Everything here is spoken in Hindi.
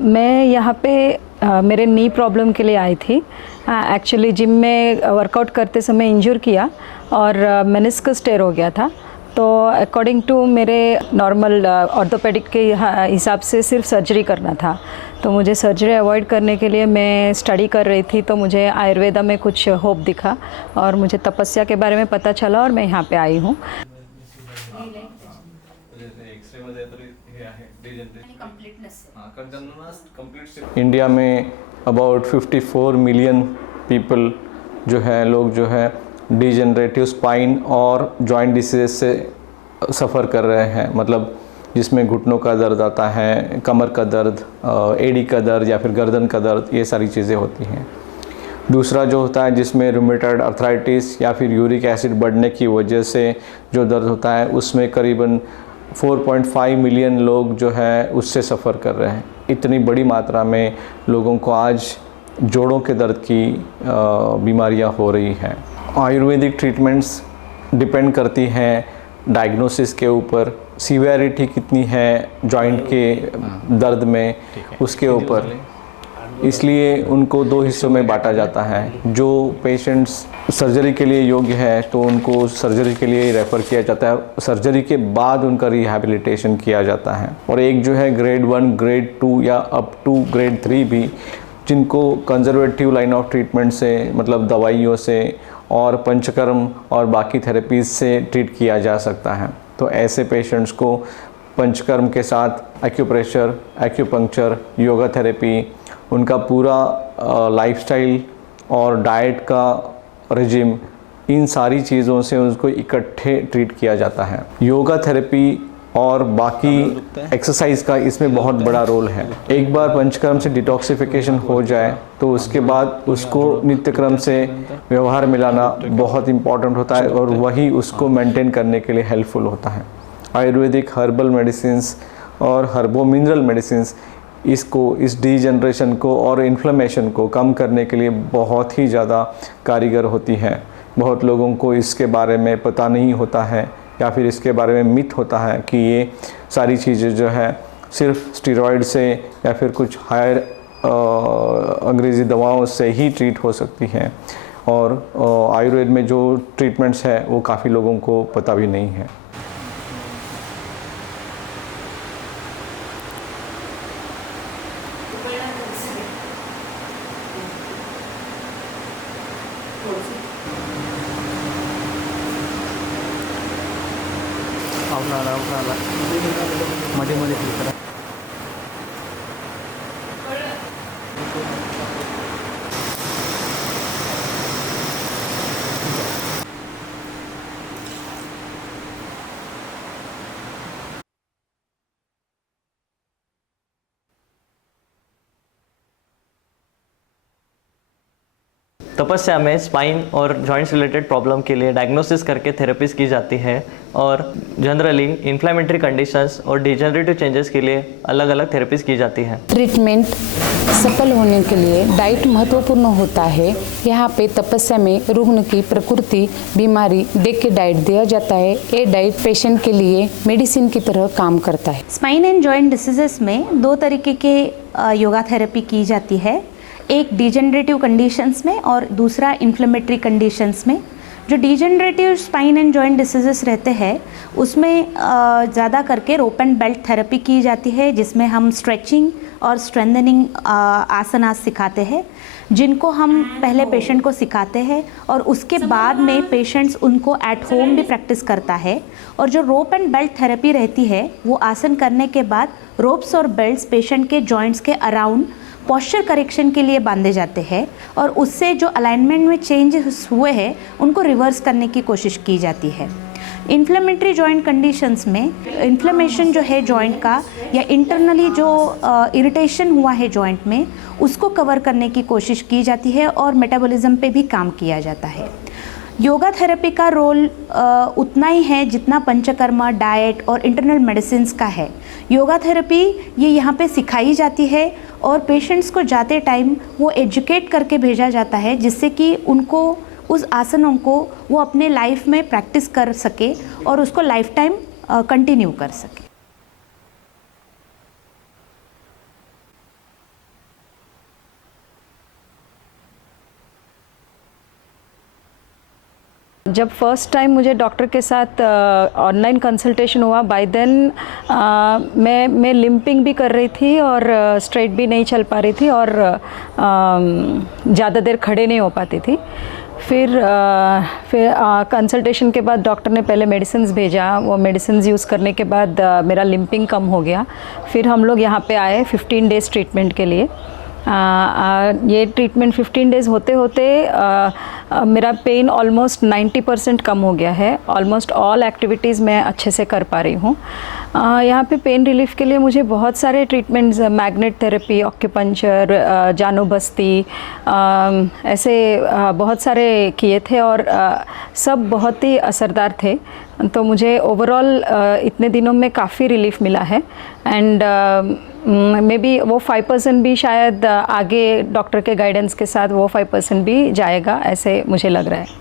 मैं यहाँ पे मेरे नी प्रॉब्लम के लिए आई थी। एक्चुअली जिम में वर्कआउट करते समय इंजर किया और मेनिस्कस टेयर हो गया था। तो अकॉर्डिंग टू मेरे नॉर्मल ऑर्थोपेडिक के हिसाब से सिर्फ सर्जरी करना था। तो मुझे सर्जरी अवॉइड करने के लिए मैं स्टडी कर रही थी, तो मुझे आयुर्वेदा में कुछ होप दिखा और मुझे तपस्या के बारे में पता चला और मैं यहाँ पे आई हूँ। इंडिया में अबाउट 54 मिलियन पीपल जो है लोग जो है डिजेनरेटिव स्पाइन और जॉइंट डिसीज से सफ़र कर रहे हैं, मतलब जिसमें घुटनों का दर्द आता है, कमर का दर्द, एड़ी का दर्द या फिर गर्दन का दर्द, ये सारी चीज़ें होती हैं। दूसरा जो होता है जिसमें रूमेटॉइड अर्थराइटिस या फिर यूरिक एसिड बढ़ने की वजह से जो दर्द होता है, उसमें करीबन 4.5 मिलियन लोग जो है उससे सफ़र कर रहे हैं। इतनी बड़ी मात्रा में लोगों को आज जोड़ों के दर्द की बीमारियां हो रही हैं। आयुर्वेदिक ट्रीटमेंट्स डिपेंड करती हैं डायग्नोसिस के ऊपर, सीवियरिटी कितनी है जॉइंट के दर्द में उसके ऊपर, इसलिए उनको दो हिस्सों में बांटा जाता है। जो पेशेंट्स सर्जरी के लिए योग्य है तो उनको सर्जरी के लिए रेफ़र किया जाता है, सर्जरी के बाद उनका रिहैबिलिटेशन किया जाता है। और एक जो है ग्रेड 1, ग्रेड 2 या अप टू ग्रेड 3 भी, जिनको कंजर्वेटिव लाइन ऑफ ट्रीटमेंट से, मतलब दवाइयों से और पंचकर्म और बाकी थेरेपीज से ट्रीट किया जा सकता है। तो ऐसे पेशेंट्स को पंचकर्म के साथ एक्यूप्रेशर, एक्यूपंक्चर, योगा थेरेपी, उनका पूरा लाइफस्टाइल और डाइट का रेजिम, इन सारी चीज़ों से उसको इकट्ठे ट्रीट किया जाता है। योगा थेरेपी और बाकी एक्सरसाइज का इसमें बहुत बड़ा रोल है। एक बार पंचकर्म से डिटॉक्सिफिकेशन हो जाए तो उसके बाद उसको नित्यक्रम से व्यवहार मिलाना बहुत इम्पॉर्टेंट होता है और वही उसको मेंटेन करने के लिए हेल्पफुल होता है। आयुर्वेदिक हर्बल मेडिसिन्स और हर्बो मिनरल मेडिसिन्स इस डीजनरेशन को और इन्फ्लेमेशन को कम करने के लिए बहुत ही ज़्यादा कारीगर होती हैं। बहुत लोगों को इसके बारे में पता नहीं होता है या फिर इसके बारे में मिथ होता है कि ये सारी चीज़ें जो है सिर्फ स्टेरॉइड से या फिर कुछ हायर अंग्रेज़ी दवाओं से ही ट्रीट हो सकती हैं। और आयुर्वेद में जो ट्रीटमेंट्स है वो काफ़ी लोगों को पता भी नहीं है। मध्ये क्लिक करा। तपस्या में स्पाइन और जॉइंट्स रिलेटेड प्रॉब्लम के लिए डायग्नोसिस करके थेरेपीज की जाती है और जनरली इन्फ्लेमेटरी कंडीशंस और डिजेनरेटिव चेंजेस के लिए अलग अलग थेरेपीज की जाती है। ट्रीटमेंट सफल होने के लिए डाइट महत्वपूर्ण होता है। यहाँ पे तपस्या में रुग्ण की प्रकृति, बीमारी देख के डाइट दिया जाता है। ये डाइट पेशेंट के लिए मेडिसिन की तरह काम करता है। स्पाइन एंड जॉइंट डिसीजेस में दो तरीके के योगा थेरेपी की जाती है, एक डिजेनरेटिव कंडीशंस में और दूसरा इन्फ्लेमेटरी कंडीशंस में। जो degenerative spine and joint diseases रहते हैं उसमें ज़्यादा करके रोप एंड बेल्ट थेरेपी की जाती है, जिसमें हम स्ट्रेचिंग और स्ट्रेंथनिंग आसनास सिखाते हैं, जिनको हम पहले पेशेंट को सिखाते हैं और उसके बाद में पेशेंट्स उनको एट होम भी प्रैक्टिस करता है। और जो रोप एंड बेल्ट थेरेपी रहती है वो आसन करने के बाद रोप्स और बेल्ट्स पेशेंट के जॉइंट्स के अराउंड पॉस्चर करेक्शन के लिए बांधे जाते हैं और उससे जो अलाइनमेंट में चेंज हुए हैं उनको रिवर्स करने की कोशिश की जाती है। इन्फ्लेमेटरी जॉइंट कंडीशंस में इन्फ्लेमेशन जो है जॉइंट का या इंटरनली जो इरिटेशन हुआ है जॉइंट में उसको कवर करने की कोशिश की जाती है और मेटाबॉलिज्म पे भी काम किया जाता है। योगा थेरेपी का रोल उतना ही है जितना पंचकर्मा, डाइट और इंटरनल मेडिसिन्स का है। योगा थेरेपी ये यहाँ पे सिखाई जाती है और पेशेंट्स को जाते टाइम वो एजुकेट करके भेजा जाता है, जिससे कि उनको उस आसनों को वो अपने लाइफ में प्रैक्टिस कर सके और उसको लाइफ टाइम कंटिन्यू कर सके। जब फर्स्ट टाइम मुझे डॉक्टर के साथ ऑनलाइन कंसल्टेशन हुआ, बाय देन मैं लिम्पिंग भी कर रही थी और स्ट्रेट भी नहीं चल पा रही थी और ज़्यादा देर खड़े नहीं हो पाती थी। फिर कंसल्टेशन के बाद डॉक्टर ने पहले मेडिसिन्स भेजा, वो मेडिसिन्स यूज़ करने के बाद मेरा लिम्पिंग कम हो गया। फिर हम लोग यहाँ पे आए 15 डेज़ ट्रीटमेंट के लिए। ये ट्रीटमेंट 15 डेज़ होते होते मेरा पेन ऑलमोस्ट 90% कम हो गया है। ऑलमोस्ट ऑल एक्टिविटीज़ मैं अच्छे से कर पा रही हूँ। यहाँ पे पेन रिलीफ के लिए मुझे बहुत सारे ट्रीटमेंट्स, मैग्नेट थेरेपी, ऑक्यूपंचर, जानो बस्ती, ऐसे बहुत सारे किए थे और सब बहुत ही असरदार थे। तो मुझे ओवरऑल इतने दिनों में काफ़ी रिलीफ मिला है। एंड मे बी वो 5% भी शायद आगे डॉक्टर के गाइडेंस के साथ वो 5% भी जाएगा, ऐसे मुझे लग रहा है।